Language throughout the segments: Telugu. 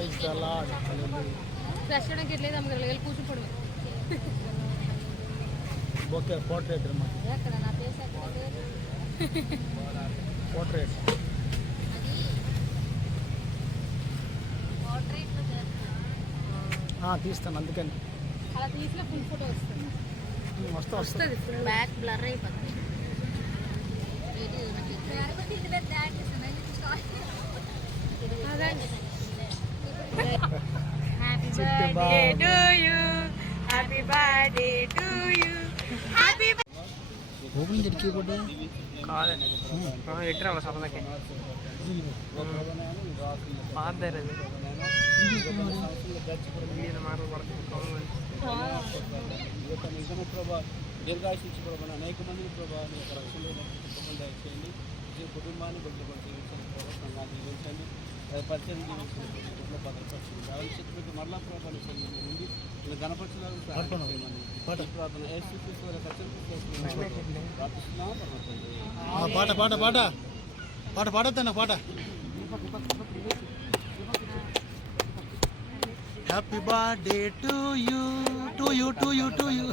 ప్రైజ్ ద లార్డ్ రెస్టారెంట్కి వెళ్ళేది అమ్మగారు వెళ్ళి కూర్చుంటాడు ఓకే పోర్ట్రేట్ అక్కడ నా పేరు పోర్ట్రేట్. తీస్తాను అందుకని. అలా తీసిన ఫుల్ ఫోటో వస్తుంది. వస్తా వస్తుంది బ్యాక్ బ్లర్ అయిపోతుంది happy birthday Babu. To you happy birthday to you happy open కిటికీ కూడా కాదు. సరదాకి పాతది ఇది మాటలు పడుతుంది ప్రభా దీర్ఘాశించి ప్రభా అనేక మంది ప్రభా నీ యొక్క రక్షణలో కుటుంబం దయచేయండి ఈ కుటుంబాన్ని గొప్ప జీవించండి ప్రభా సంఘాన్ని జీవించండి పరిచయం భవిష్యత్తుకు మరలా ప్రార్థన. ప్రార్థిస్తున్నాం. పాట పాట పాట. పాట పాడతాను పాట. Happy birthday to you to you to you to you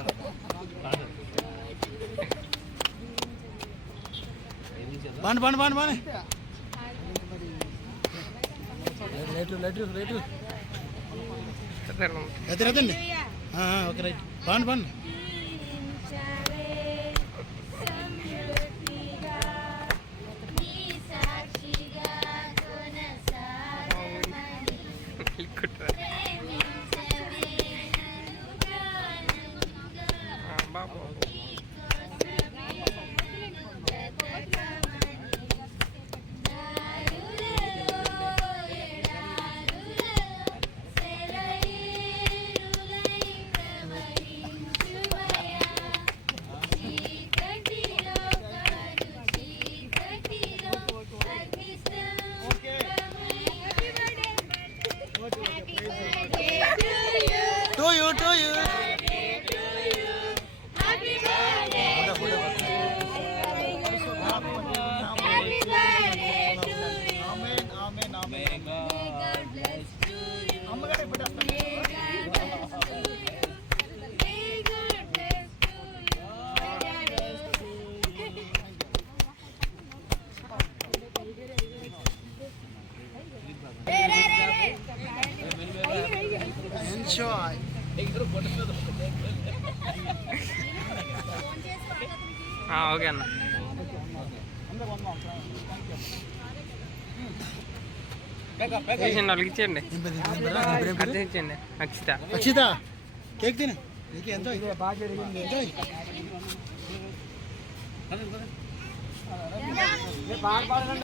బాండి బాండి బాండి బాండి. లైట్ లైట్ అయితే రైతండి ఓకే రైట్. బాండి బాండి to you to you enjoy okay అన్న. ఇచ్చేయండి. వాళ్ళకి ఇచ్చేయండి? అర్థం అక్షిత. అక్షిత కేక్ తిన. నీకు ఎంజాయ్ ఎంజాయ్ పదండి, పదండి.